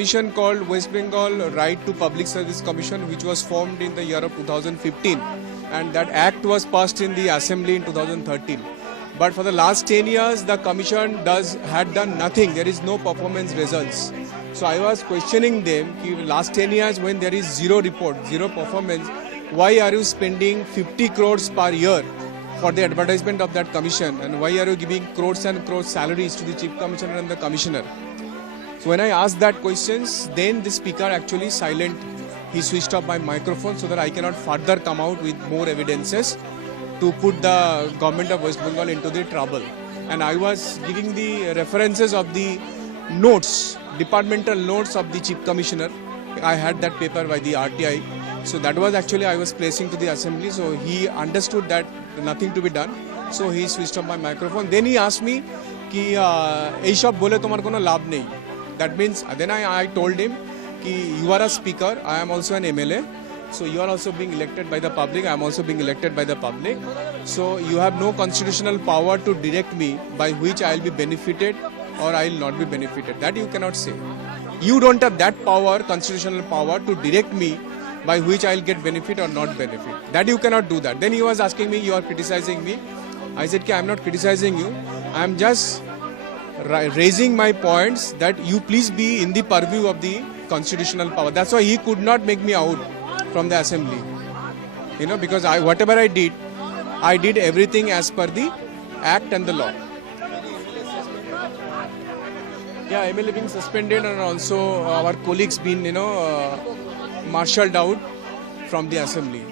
commission called West Bengal Right to Public Service Commission, which was formed in the year of 2015, and that act was passed in the assembly in 2013. But for the last 10 years, the commission had done nothing. There is no performance results. So I was questioning them, ki last 10 years when there is zero report, zero performance, why are you spending 50 crores per year for the advertisement of that commission, and why are you giving crores and crores salaries to the chief commissioner and the commissioner? So when I asked that questions, then the speaker actually silent. He switched off my microphone so that I cannot further come out with more evidences to put the government of West Bengal into the trouble. And I was giving the references of the notes, departmental notes of the chief commissioner. I had that paper by the RTI. So that was actually I was placing to the assembly. So he understood that nothing to be done. So he switched off my microphone. Then he asked me कि এই সব বলে তোমার কোনো লাভ নেই. That means then I told him कि you are a speaker, I am also an MLA. So you are also being elected by the public, I am also being elected by the public. So you have no constitutional power to direct me by which I will be benefited or I will not be benefited. That you cannot say. You don't have that power, constitutional power to direct me by which I will get benefit or not benefit. That you cannot do that. Then he was asking me, you are criticizing me. I said, I am not criticizing you. I am just raising my points that you please be in the purview of the constitutional power. That's why he could not make me out from the assembly. You know, because whatever I did everything as per the act and the law. Yeah, MLA being suspended and also our colleagues been, marshalled out from the assembly.